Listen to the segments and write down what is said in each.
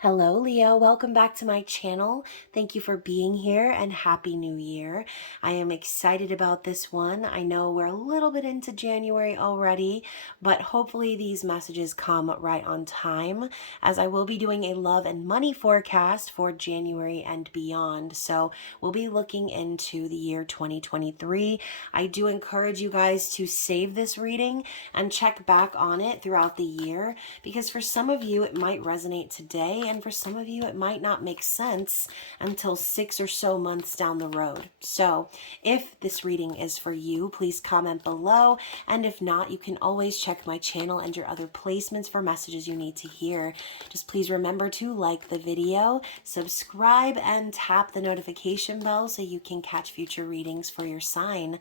Hello, Leo. Welcome back to my channel. Thank you for being here and Happy New Year. I am excited about this one. I know we're a little bit into January already, but hopefully these messages come right on time as I will be doing a love and money forecast for January and beyond. So we'll be looking into the year 2023. I do encourage you guys to save this reading and check back on it throughout the year because for some of you it might resonate today and for some of you it might not make sense until 6 or so months down the road. So if this reading is for you, please comment below, and if not, you can always check my channel and your other placements for messages you need to hear. Just please remember to like the video, subscribe, and tap the notification bell so you can catch future readings for your sign.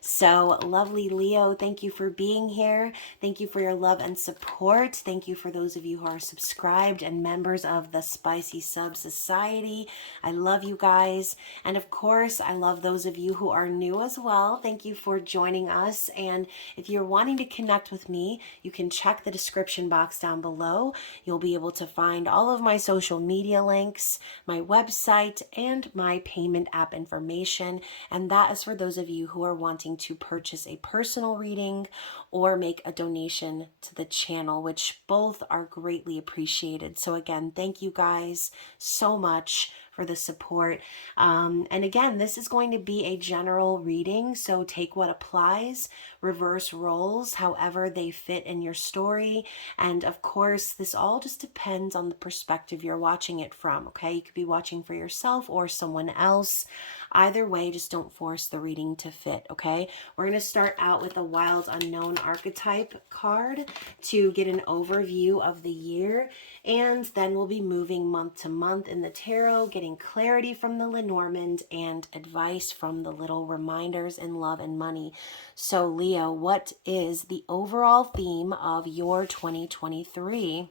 So, lovely Leo, thank you for being here. Thank you for your love and support. Thank you for those of you who are subscribed and members of the Spicy Sub Society. I love you guys. And of course, I love those of you who are new as well. Thank you for joining us. And if you're wanting to connect with me, you can check the description box down below. You'll be able to find all of my social media links, my website, and my payment app information. And that is for those of you who are wanting to purchase a personal reading or make a donation to the channel, which both are greatly appreciated. So again, thank you guys so much for the support. And again, this is going to be a general reading, so take what applies, reverse roles however they fit in your story. And of course, this all just depends on the perspective you're watching it from, okay? You could be watching for yourself or someone else. Either way, just don't force the reading to fit, okay? We're going to start out with a Wild Unknown archetype card to get an overview of the year, and then we'll be moving month to month in the tarot, getting clarity from the Lenormand and advice from the little reminders in love and money. So Leo, what is the overall theme of your 2023?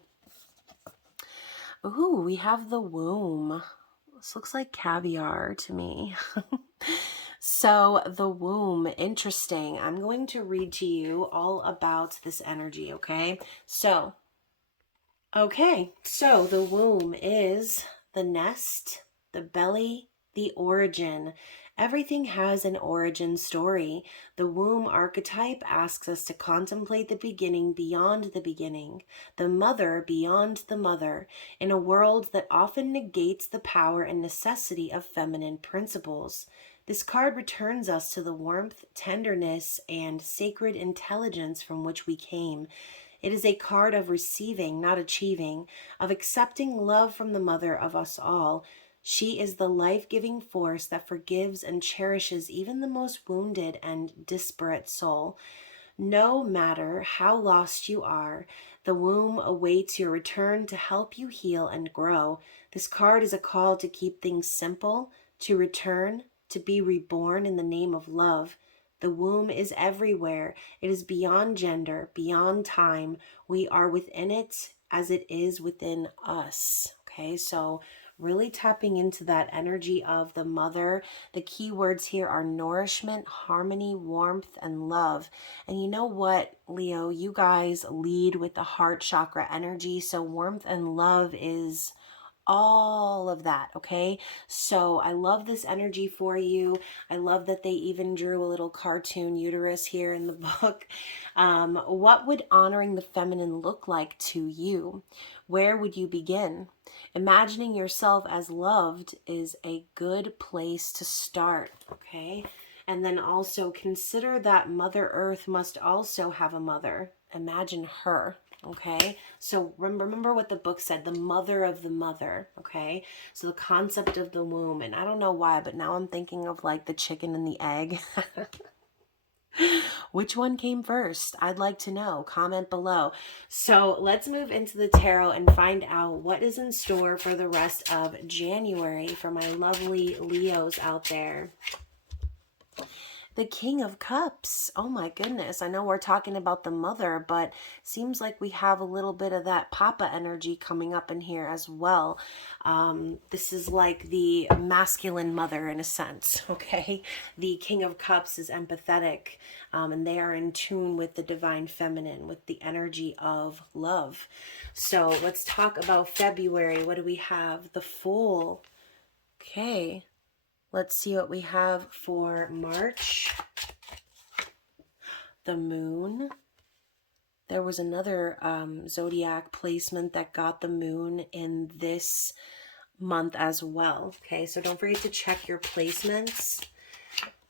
Ooh, we have the womb. This looks like caviar to me. So the womb, interesting. I'm going to read to you all about this energy, okay? So the womb is the nest, the belly, the origin. Everything has an origin story. The womb archetype asks us to contemplate the beginning beyond the beginning, the mother beyond the mother, in a world that often negates the power and necessity of feminine principles. This card returns us to the warmth, tenderness, and sacred intelligence from which we came. It is a card of receiving, not achieving, of accepting love from the mother of us all. She is the life-giving force that forgives and cherishes even the most wounded and disparate soul. No matter how lost you are, the womb awaits your return to help you heal and grow. This card is a call to keep things simple, to return, to be reborn in the name of love. The womb is everywhere. It is beyond gender, beyond time. We are within it as it is within us. Okay, so really tapping into that energy of the mother. The key words here are nourishment, harmony, warmth, and love. And you know what, Leo, you guys lead with the heart chakra energy. So warmth and love is all of that, okay? So I love this energy for you. I love that they even drew a little cartoon uterus here in the book. What would honoring the feminine look like to you? Where would you begin? Imagining yourself as loved is a good place to start, okay? And then also consider that Mother Earth must also have a mother. Imagine her. Okay, so remember what the book said, the mother of the mother, okay? So the concept of the womb, and I don't know why, but now I'm thinking of like the chicken and the egg. Which one came first? I'd like to know. Comment below. So let's move into the tarot and find out what is in store for the rest of January for my lovely Leos out there. The King of Cups. Oh my goodness. I know we're talking about the mother, but seems like we have a little bit of that Papa energy coming up in here as well. This is like the masculine mother in a sense, okay? The King of Cups is empathetic, and they are in tune with the divine feminine, with the energy of love. So let's talk about February. What do we have? The Fool. Okay. Let's see what we have for March. The Moon. There was another zodiac placement that got the moon in this month as well. Okay, so don't forget to check your placements.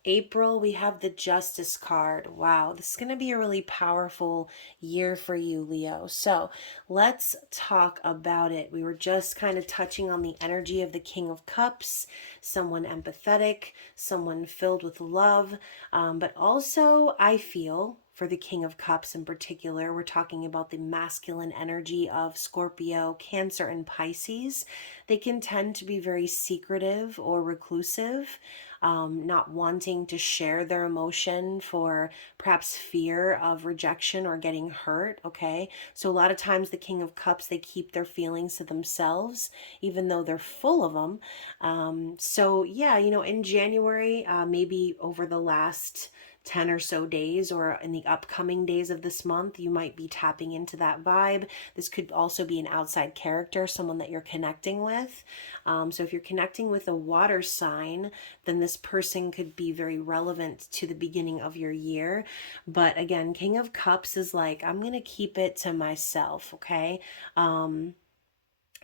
April, we have the Justice card. Wow, this is going to be a really powerful year for you, Leo. So let's talk about it. We were just kind of touching on the energy of the King of Cups, someone empathetic, someone filled with love, but also I feel for the King of Cups in particular, we're talking about the masculine energy of Scorpio, Cancer, and Pisces. They can tend to be very secretive or reclusive, not wanting to share their emotion for perhaps fear of rejection or getting hurt. Okay, so a lot of times the King of Cups, they keep their feelings to themselves even though they're full of them. So yeah, you know, in January, maybe over the last 10 or so days or in the upcoming days of this month, you might be tapping into that vibe. This could also be an outside character, someone that you're connecting with. So if you're connecting with a water sign, then this person could be very relevant to the beginning of your year. But again, King of Cups is like, I'm going to keep it to myself, okay?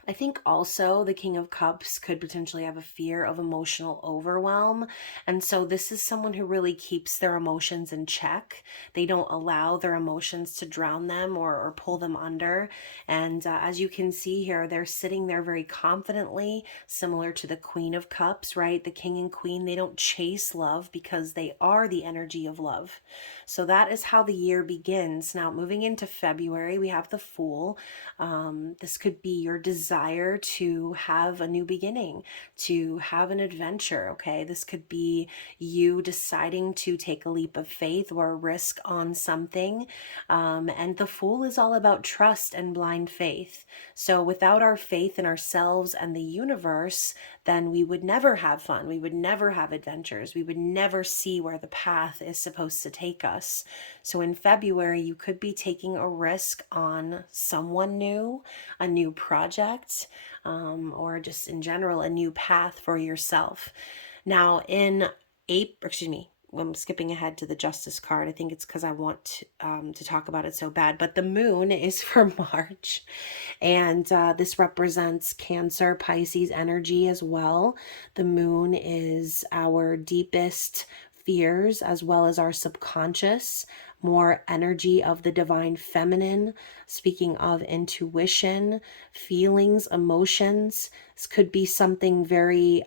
I think also the King of Cups could potentially have a fear of emotional overwhelm. And so this is someone who really keeps their emotions in check. They don't allow their emotions to drown them or pull them under. And as you can see here, they're sitting there very confidently, similar to the Queen of Cups, right? The King and Queen, they don't chase love because they are the energy of love. So that is how the year begins. Now, moving into February, we have the Fool. This could be your desire to have a new beginning, to have an adventure, okay? This could be you deciding to take a leap of faith or a risk on something. And the Fool is all about trust and blind faith. So without our faith in ourselves and the universe, then we would never have fun. We would never have adventures. We would never see where the path is supposed to take us. So in February, you could be taking a risk on someone new, a new project, or just in general, a new path for yourself. Now in I'm skipping ahead to the Justice card. I think it's because I want to talk about it so bad. But the moon is for March. And this represents Cancer, Pisces energy as well. The moon is our deepest fears as well as our subconscious, more energy of the divine feminine. Speaking of intuition, feelings, emotions, this could be something very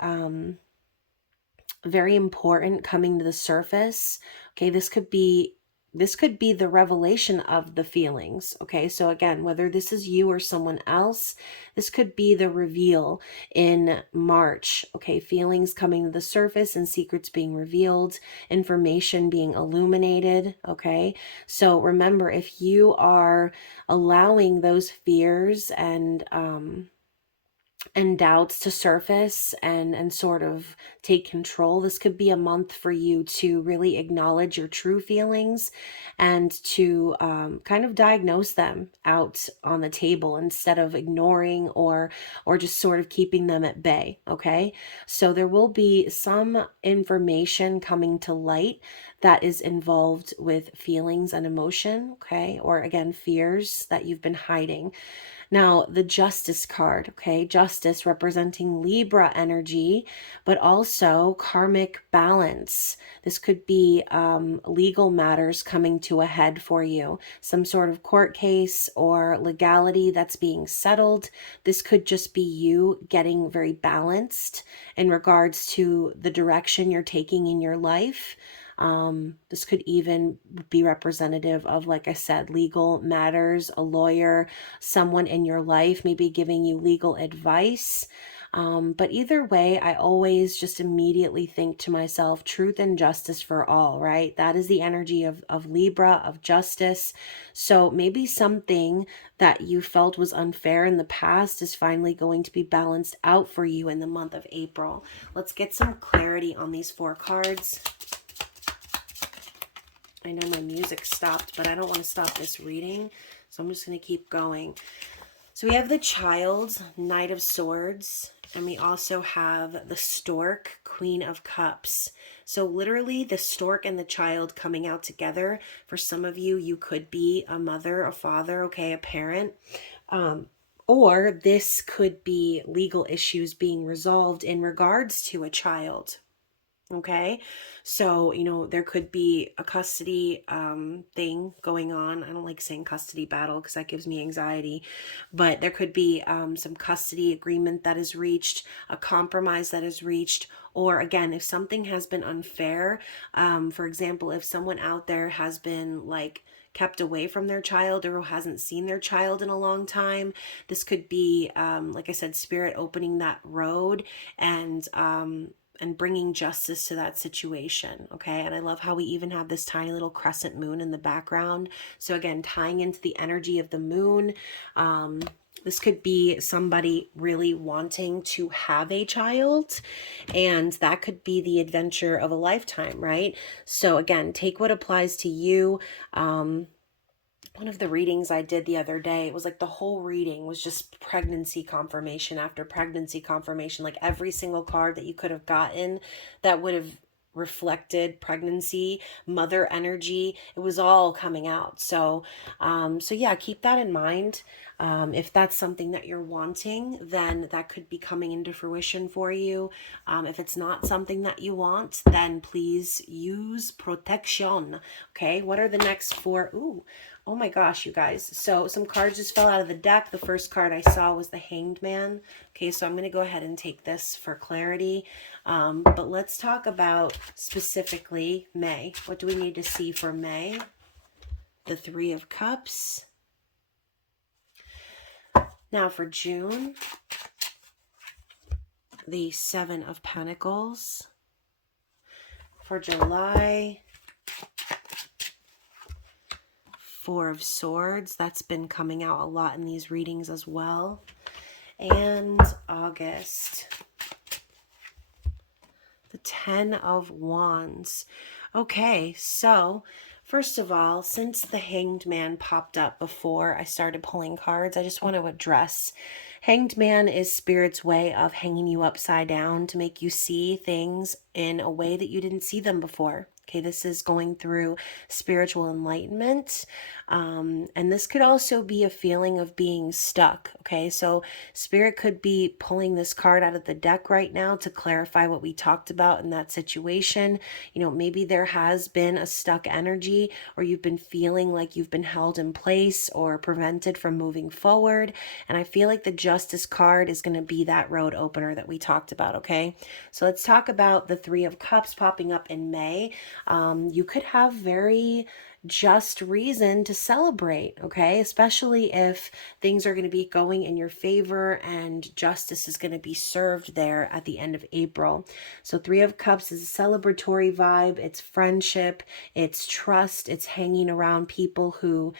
very important coming to the surface. Okay, this could be the revelation of the feelings. Okay, so again, whether this is you or someone else, this could be the reveal in March. Okay, feelings coming to the surface and secrets being revealed, information being illuminated. Okay, so remember, if you are allowing those fears and doubts to surface and sort of take control, this could be a month for you to really acknowledge your true feelings and to kind of diagnose them out on the table instead of ignoring or just sort of keeping them at bay. Okay, so there will be some information coming to light that is involved with feelings and emotion. Okay, or again, fears that you've been hiding. Now, the Justice card, okay, Justice representing Libra energy, but also karmic balance. This could be legal matters coming to a head for you, some sort of court case or legality that's being settled. This could just be you getting very balanced in regards to the direction you're taking in your life. This could even be representative of, like I said, legal matters, a lawyer, someone in your life maybe giving you legal advice. But either way, I always just immediately think to myself, truth and justice for all, right? That is the energy of Libra, of justice. So maybe something that you felt was unfair in the past is finally going to be balanced out for you in the month of April. Let's get some clarity on these 4 cards. I know my music stopped, but I don't want to stop this reading, so I'm just going to keep going. So we have the Child, Knight of Swords, and we also have the Stork, Queen of Cups. So literally the Stork and the Child coming out together. For some of you, you could be a mother, a father, okay, a parent. Or this could be legal issues being resolved in regards to a child. Okay, so there could be a custody thing going on. I don't like saying custody battle because that gives me anxiety, but there could be some custody agreement that is reached, a compromise that is reached, or again, if something has been unfair, for example, if someone out there has been like kept away from their child or who hasn't seen their child in a long time, this could be like I said, spirit opening that road and bringing justice to that situation, okay? And I love how we even have this tiny little crescent moon in the background. So again, tying into the energy of the moon, this could be somebody really wanting to have a child, and that could be the adventure of a lifetime, right? So again, take what applies to you. One of the readings I did the other day, it was like the whole reading was just pregnancy confirmation after pregnancy confirmation. Like every single card that you could have gotten that would have reflected pregnancy, mother energy, it was all coming out. So yeah, keep that in mind. If that's something that you're wanting, then that could be coming into fruition for you. If it's not something that you want, then please use protection. Okay, what are the next 4? Ooh, oh my gosh, you guys. So some cards just fell out of the deck. The first card I saw was the Hanged Man. Okay, so I'm going to go ahead and take this for clarity. But let's talk about specifically May. What do we need to see for May? The 3 of Cups. Now for June, the 7 of Pentacles. For July, 4 of Swords. That's been coming out a lot in these readings as well. And August, the 10 of Wands. Okay, so first of all, since the Hanged Man popped up before I started pulling cards, I just want to address Hanged Man is Spirit's way of hanging you upside down to make you see things in a way that you didn't see them before. Okay, this is going through spiritual enlightenment. And this could also be a feeling of being stuck. Okay, so Spirit could be pulling this card out of the deck right now to clarify what we talked about in that situation. Maybe there has been a stuck energy, or you've been feeling like you've been held in place or prevented from moving forward. And I feel like the Justice card is going to be that road opener that we talked about. Okay, so let's talk about the 3 of Cups popping up in May. You could have very just reason to celebrate, okay? Especially if things are going to be going in your favor and justice is going to be served there at the end of April. So 3 of Cups is a celebratory vibe. It's friendship, it's trust, it's hanging around people who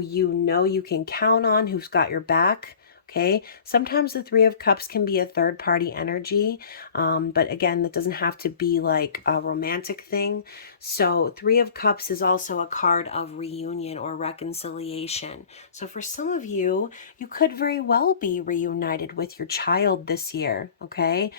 you can count on, who's got your back. Okay, sometimes the 3 of Cups can be a third party energy, but again, that doesn't have to be like a romantic thing. So 3 of Cups is also a card of reunion or reconciliation. So for some of you, you could very well be reunited with your child this year, okay?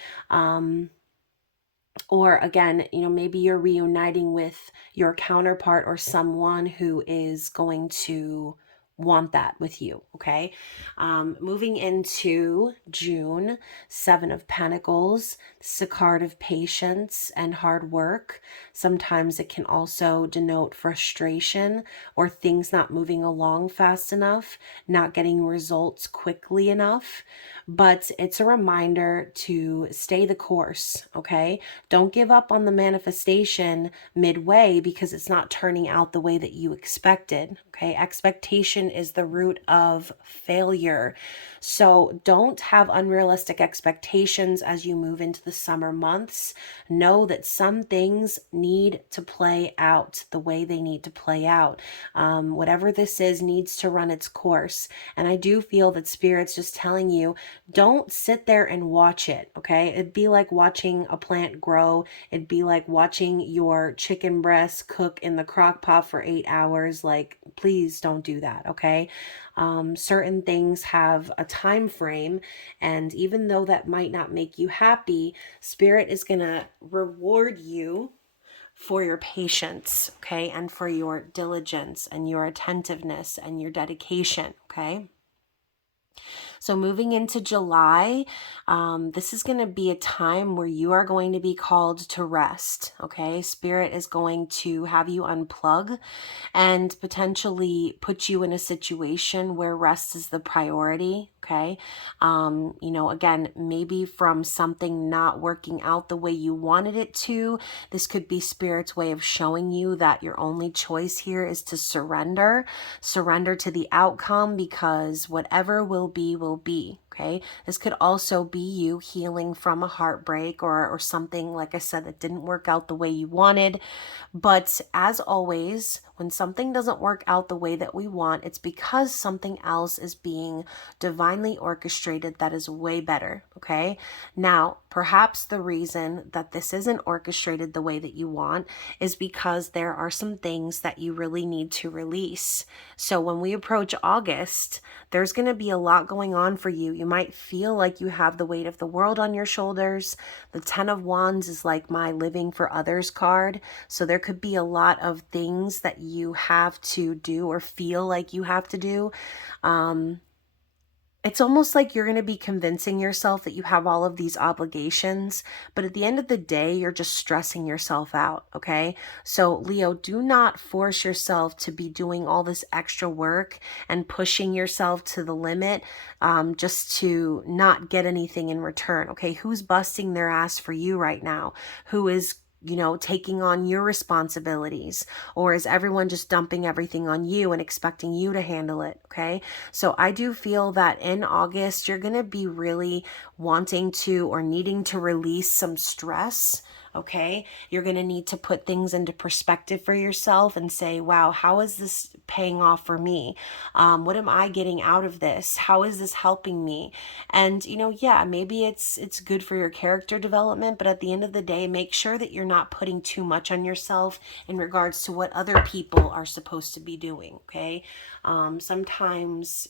Or again, maybe you're reuniting with your counterpart or someone who is going to want that with you, okay? Moving into June, Seven of Pentacles. This is a card of patience and hard work. Sometimes it can also denote frustration or things not moving along fast enough, not getting results quickly enough. But it's a reminder to stay the course, okay? Don't give up on the manifestation midway because it's not turning out the way that you expected, okay? Expectation is the root of failure. So don't have unrealistic expectations as you move into the summer months. Know that some things need to play out the way they need to play out. Whatever this is needs to run its course. And I do feel that Spirit's just telling you, don't sit there and watch it, okay? It'd be like watching a plant grow. It'd be like watching your chicken breast cook in the crock pot for 8 hours. Like, please don't do that, okay? Certain things have a time frame, and even though that might not make you happy, Spirit is going to reward you for your patience, okay? And for your diligence and your attentiveness and your dedication, okay? So moving into July, this is going to be a time where you are going to be called to rest, okay? Spirit is going to have you unplug and potentially put you in a situation where rest is the priority, okay? Again, maybe from something not working out the way you wanted it to, this could be Spirit's way of showing you that your only choice here is to surrender to the outcome, because whatever will be, okay? This could also be you healing from a heartbreak or something, like I said, that didn't work out the way you wanted. But as always, when something doesn't work out the way that we want, it's because something else is being divinely orchestrated that is way better, okay? Now, perhaps the reason that this isn't orchestrated the way that you want is because there are some things that you really need to release. So when we approach August, there's going to be a lot going on for you. You might feel like you have the weight of the world on your shoulders. The 10 of Wands is like my living for others card. So there could be a lot of things that you have to do or feel like you have to do. It's almost like you're going to be convincing yourself that you have all of these obligations, but at the end of the day, you're just stressing yourself out, okay? So Leo, do not force yourself to be doing all this extra work and pushing yourself to the limit just to not get anything in return, okay? Who's busting their ass for you right now? Who is taking on your responsibilities? Or is everyone just dumping everything on you and expecting you to handle it? Okay. So I do feel that in August, you're going to be really wanting to or needing to release some stress. Okay. You're going to need to put things into perspective for yourself and say, wow, how is this paying off for me? What am I getting out of this? How is this helping me? And, yeah, maybe it's good for your character development, but at the end of the day, make sure that you're not putting too much on yourself in regards to what other people are supposed to be doing. Okay. Sometimes,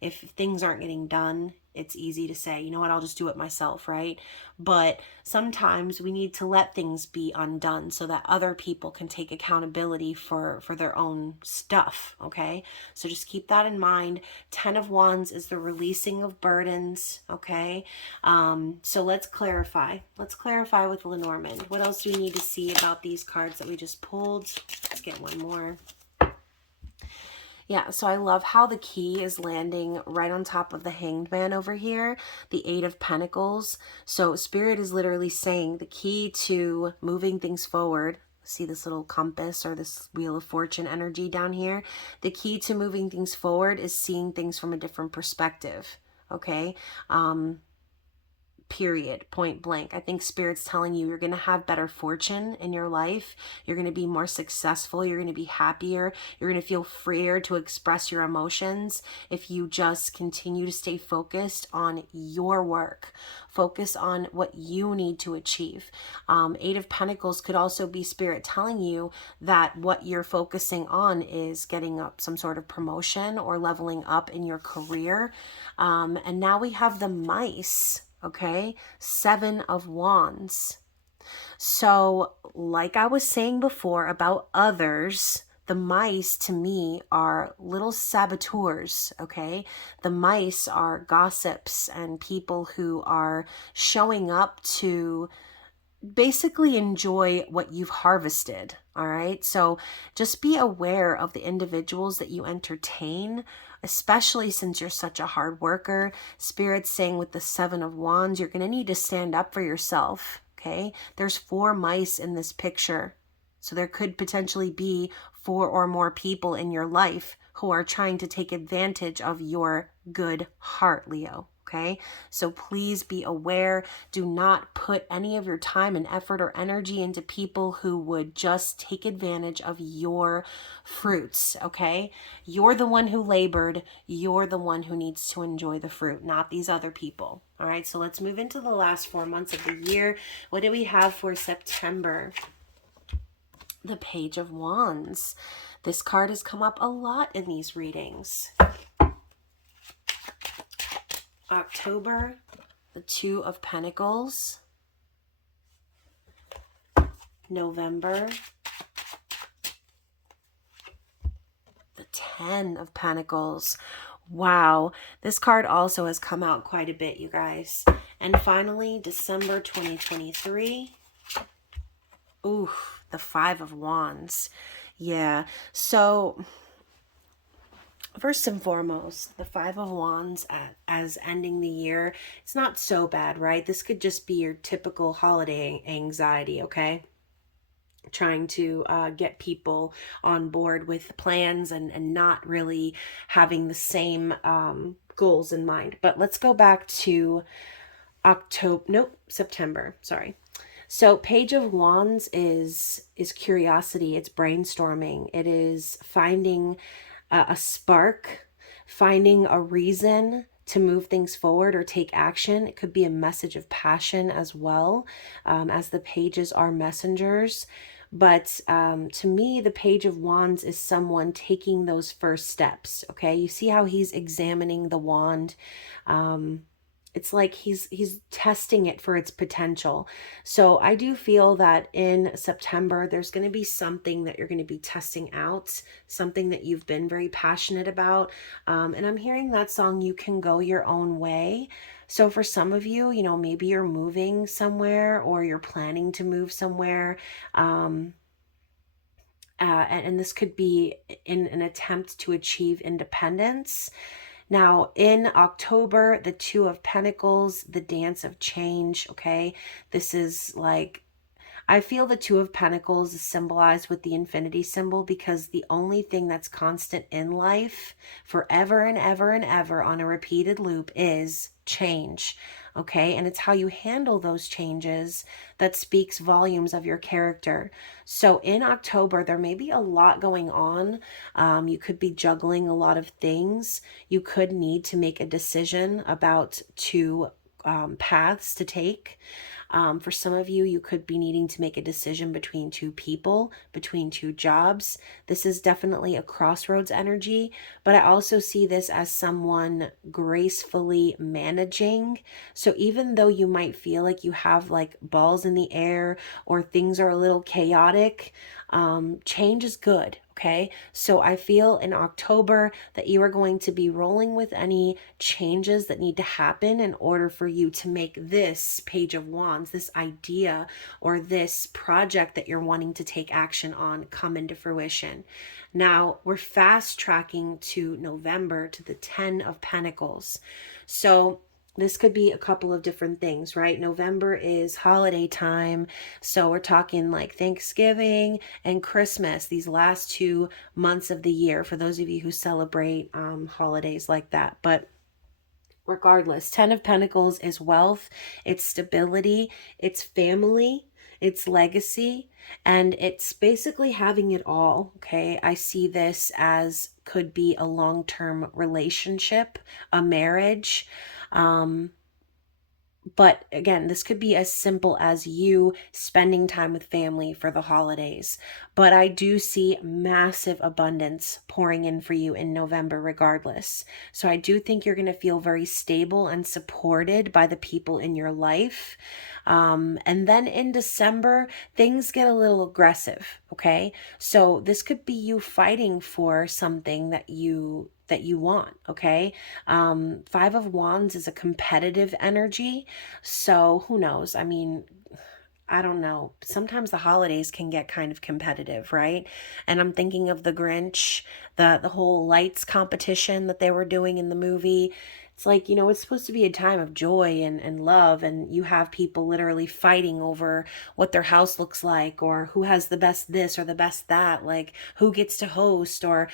if things aren't getting done, it's easy to say, you know what, I'll just do it myself, right? But sometimes we need to let things be undone so that other people can take accountability for their own stuff, okay? So just keep that in mind. 10 of Wands is the releasing of burdens, okay? So let's clarify. Let's clarify with Lenormand. What else do we need to see about these cards that we just pulled? Let's get one more. Yeah, so I love how the key is landing right on top of the Hanged Man over here, the 8 of Pentacles. So Spirit is literally saying the key to moving things forward. See this little compass or this Wheel of Fortune energy down here? The key to moving things forward is seeing things from a different perspective, okay? Period, point blank. I think Spirit's telling you you're going to have better fortune in your life. You're going to be more successful. You're going to be happier. You're going to feel freer to express your emotions if you just continue to stay focused on your work. Focus on what you need to achieve. 8 of Pentacles could also be Spirit telling you that what you're focusing on is getting up some sort of promotion or leveling up in your career. And now we have the Mice. Okay, 7 of Wands. So like I was saying before about others, the mice to me are little saboteurs, okay? The mice are gossips and people who are showing up to basically enjoy what you've harvested. All right. So just be aware of the individuals that you entertain, especially since you're such a hard worker. Spirit's saying with the 7 of Wands, you're going to need to stand up for yourself. Okay. There's 4 mice in this picture. So there could potentially be 4 or more people in your life who are trying to take advantage of your good heart, Leo. Okay, so please be aware. Do not put any of your time and effort or energy into people who would just take advantage of your fruits. Okay, you're the one who labored. You're the one who needs to enjoy the fruit, not these other people. All right, so let's move into the last 4 months of the year. What do we have for September? The Page of Wands. This card has come up a lot in these readings. October, the 2 of Pentacles. November, the 10 of Pentacles. Wow, this card also has come out quite a bit, you guys. And finally, December 2023. Ooh, the 5 of Wands. Yeah, so first and foremost, the 5 of Wands as ending the year, it's not so bad, right? This could just be your typical holiday anxiety, okay? Trying to get people on board with plans and not really having the same goals in mind. But let's go back to September, sorry. So Page of Wands is curiosity, it's brainstorming, it is finding a spark, finding a reason to move things forward or take action. It could be a message of passion as well, as the pages are messengers. But to me, the Page of Wands is someone taking those first steps, okay? You see how he's examining the wand. It's like he's testing it for its potential. So I do feel that in September, there's going to be something that you're going to be testing out, something that you've been very passionate about. And I'm hearing that song, You Can Go Your Own Way. So for some of you, you know, maybe you're moving somewhere or you're planning to move somewhere. And this could be in an attempt to achieve independence. Now, in October, the 2 of Pentacles, the dance of change, okay? This is like, I feel the 2 of Pentacles is symbolized with the infinity symbol because the only thing that's constant in life forever and ever and ever on a repeated loop is change, okay? And it's how you handle those changes that speaks volumes of your character. So in October, there may be a lot going on. You could be juggling a lot of things. You could need to make a decision about 2 paths to take. For some of you, you could be needing to make a decision between 2 people, between 2 jobs. This is definitely a crossroads energy, but I also see this as someone gracefully managing. So even though you might feel like you have like balls in the air or things are a little chaotic, change is good. Okay, so I feel in October that you are going to be rolling with any changes that need to happen in order for you to make this Page of Wands, this idea or this project that you're wanting to take action on come into fruition. Now, we're fast tracking to November to the 10 of Pentacles. So this could be a couple of different things, right? November is holiday time. So we're talking like Thanksgiving and Christmas, these last 2 months of the year, for those of you who celebrate holidays like that. But regardless, 10 of Pentacles is wealth, it's stability, it's family, it's legacy, and it's basically having it all, okay? I see this as could be a long-term relationship, a marriage, But again, this could be as simple as you spending time with family for the holidays. But I do see massive abundance pouring in for you in November regardless. So I do think you're going to feel very stable and supported by the people in your life. And then in December, things get a little aggressive, okay? So this could be you fighting for something that you want, okay? Five of Wands is a competitive energy. So who knows? I mean, I don't know. Sometimes the holidays can get kind of competitive, right? And I'm thinking of the Grinch, the whole lights competition that they were doing in the movie. It's like, it's supposed to be a time of joy and love, and you have people literally fighting over what their house looks like, or who has the best this or the best that, like who gets to host, or,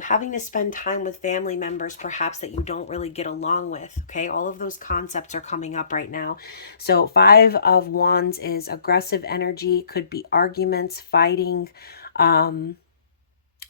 having to spend time with family members perhaps that you don't really get along with. Okay. All of those concepts are coming up right now. So, Five of Wands is aggressive energy, could be arguments, fighting,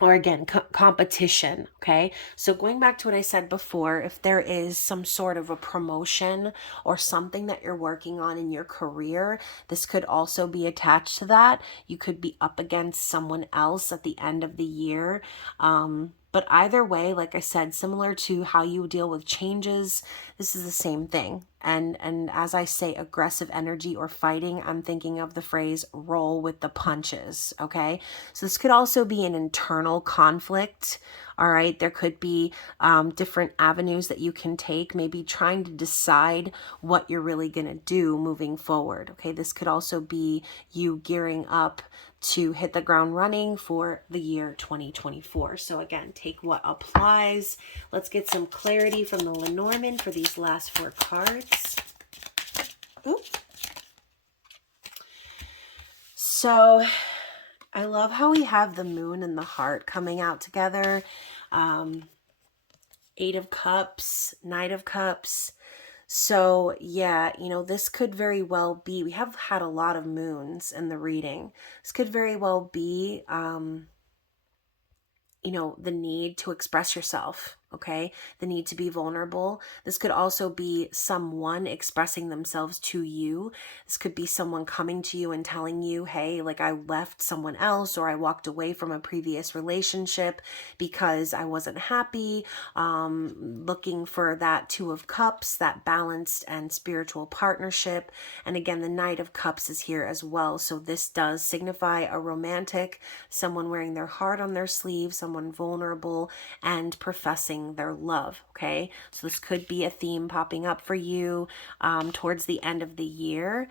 or again, competition. Okay. So going back to what I said before, if there is some sort of a promotion or something that you're working on in your career, this could also be attached to that. You could be up against someone else at the end of the year. But either way, like I said, similar to how you deal with changes, this is the same thing. And as I say aggressive energy or fighting, I'm thinking of the phrase roll with the punches, okay? So this could also be an internal conflict, all right? There could be different avenues that you can take, maybe trying to decide what you're really going to do moving forward, okay? This could also be you gearing up to hit the ground running for the year 2024. So again, take what applies. Let's get some clarity from the Lenormand for these last 4 cards. Ooh. So I love how we have the moon and the heart coming out together. 8 of Cups, Knight of Cups. So yeah, this could very well be, we have had a lot of moons in the reading. This could very well be, the need to express yourself, okay? The need to be vulnerable. This could also be someone expressing themselves to you. This could be someone coming to you and telling you, hey, like I left someone else, or I walked away from a previous relationship because I wasn't happy. Looking for that 2 of Cups, that balanced and spiritual partnership. And again, the Knight of Cups is here as well. So this does signify a romantic, someone wearing their heart on their sleeve, someone vulnerable and professing their love, okay? So this could be a theme popping up for you towards the end of the year.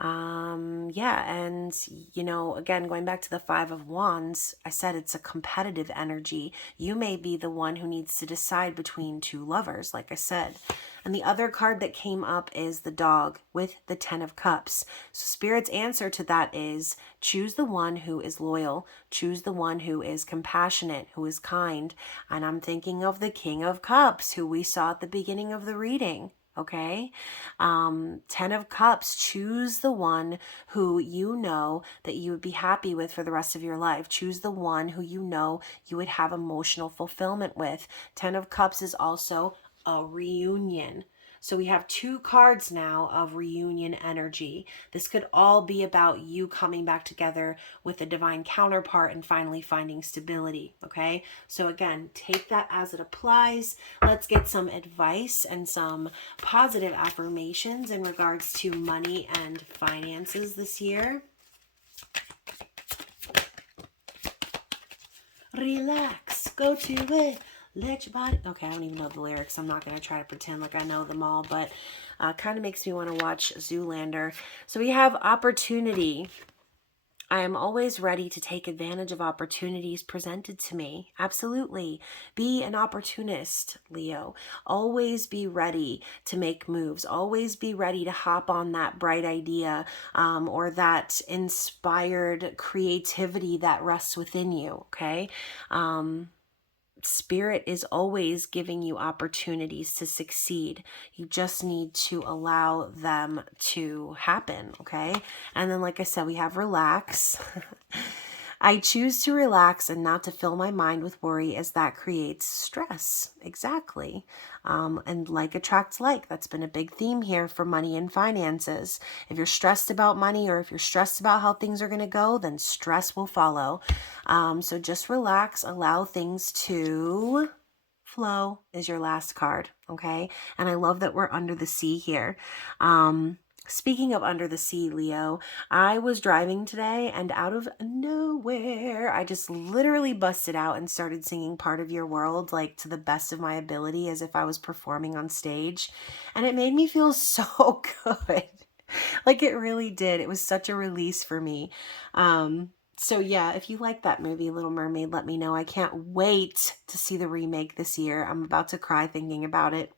Yeah, and again, going back to the 5 of Wands, I said it's a competitive energy. You may be the one who needs to decide between 2 lovers, like I said. And the other card that came up is the dog with the 10 of Cups. So Spirit's answer to that is choose the one who is loyal, choose the one who is compassionate, who is kind. And I'm thinking of the King of Cups, who we saw at the beginning of the reading. Okay. 10 of Cups, choose the one who you know that you would be happy with for the rest of your life. Choose the one who you know you would have emotional fulfillment with. 10 of Cups is also a reunion. So we have 2 cards now of reunion energy. This could all be about you coming back together with a divine counterpart and finally finding stability, okay? So again, take that as it applies. Let's get some advice and some positive affirmations in regards to money and finances this year. Relax, go to it. Let your body... Okay, I don't even know the lyrics. I'm not going to try to pretend like I know them all, but kind of makes me want to watch Zoolander. So we have opportunity. I am always ready to take advantage of opportunities presented to me. Absolutely. Be an opportunist, Leo. Always be ready to make moves. Always be ready to hop on that bright idea or that inspired creativity that rests within you, okay? Spirit is always giving you opportunities to succeed. You just need to allow them to happen, okay? And then, like I said, we have relax. I choose to relax and not to fill my mind with worry, as that creates stress. Exactly. And like attracts like. That's been a big theme here for money and finances. If you're stressed about money, or if you're stressed about how things are going to go, then stress will follow. So just relax, allow things to flow is your last card. Okay. And I love that we're under the sea here. Speaking of under the sea, Leo, I was driving today and out of nowhere, I just literally busted out and started singing Part of Your World, like to the best of my ability, as if I was performing on stage. And it made me feel so good. Like it really did. It was such a release for me. So yeah, if you like that movie, Little Mermaid, let me know. I can't wait to see the remake this year. I'm about to cry thinking about it.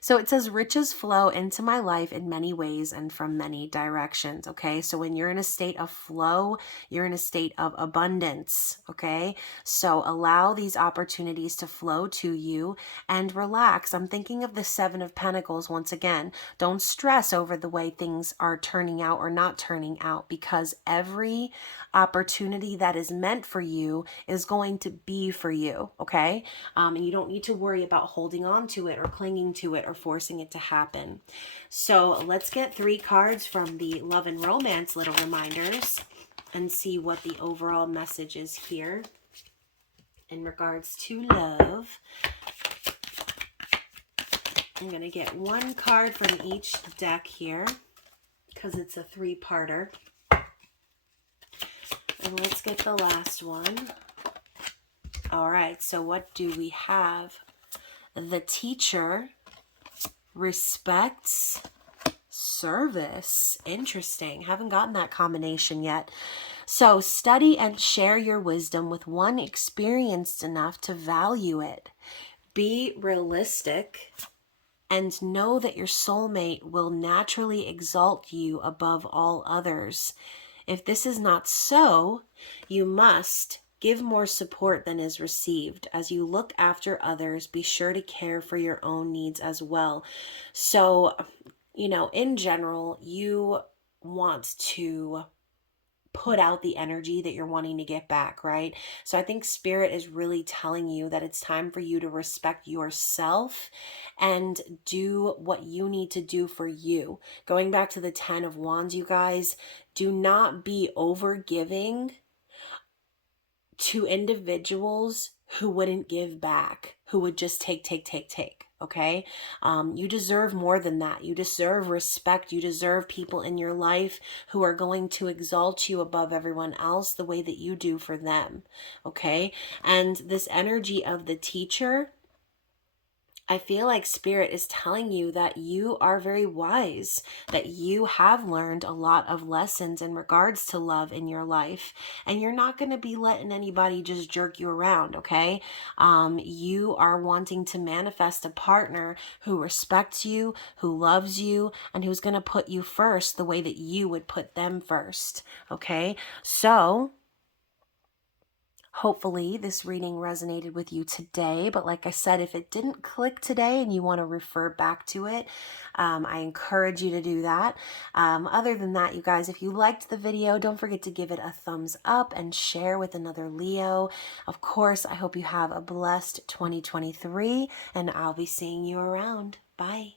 So it says riches flow into my life in many ways and from many directions. Okay. So when you're in a state of flow, you're in a state of abundance. Okay. So allow these opportunities to flow to you and relax. I'm thinking of the Seven of Pentacles once again. Don't stress over the way things are turning out or not turning out, because every opportunity that is meant for you is going to be for you. Okay. And you don't need to worry about holding on to it or clinging to it or forcing it to happen. So let's get 3 cards from the Love and Romance Little Reminders and see what the overall message is here in regards to love. I'm going to get 1 card from each deck here because it's a 3-parter. And let's get the last one. All right, so what do we have? The Teacher respects service. Interesting. Haven't gotten that combination yet. So study and share your wisdom with one experienced enough to value it. Be realistic and know that your soulmate will naturally exalt you above all others. If this is not so, you must give more support than is received. As you look after others, be sure to care for your own needs as well. So, in general, you want to put out the energy that you're wanting to get back, right? So I think Spirit is really telling you that it's time for you to respect yourself and do what you need to do for you. Going back to the 10 of Wands, you guys, do not be over giving to individuals who wouldn't give back, who would just take. Okay. You deserve more than that. You deserve respect. You deserve people in your life who are going to exalt you above everyone else the way that you do for them. Okay. And this energy of the Teacher, I feel like Spirit is telling you that you are very wise, that you have learned a lot of lessons in regards to love in your life, and you're not going to be letting anybody just jerk you around, okay? You are wanting to manifest a partner who respects you, who loves you, and who's going to put you first the way that you would put them first, okay? So hopefully this reading resonated with you today, but like I said, if it didn't click today and you want to refer back to it, I encourage you to do that. Other than that, you guys, if you liked the video, don't forget to give it a thumbs up and share with another Leo. Of course, I hope you have a blessed 2023, and I'll be seeing you around. Bye.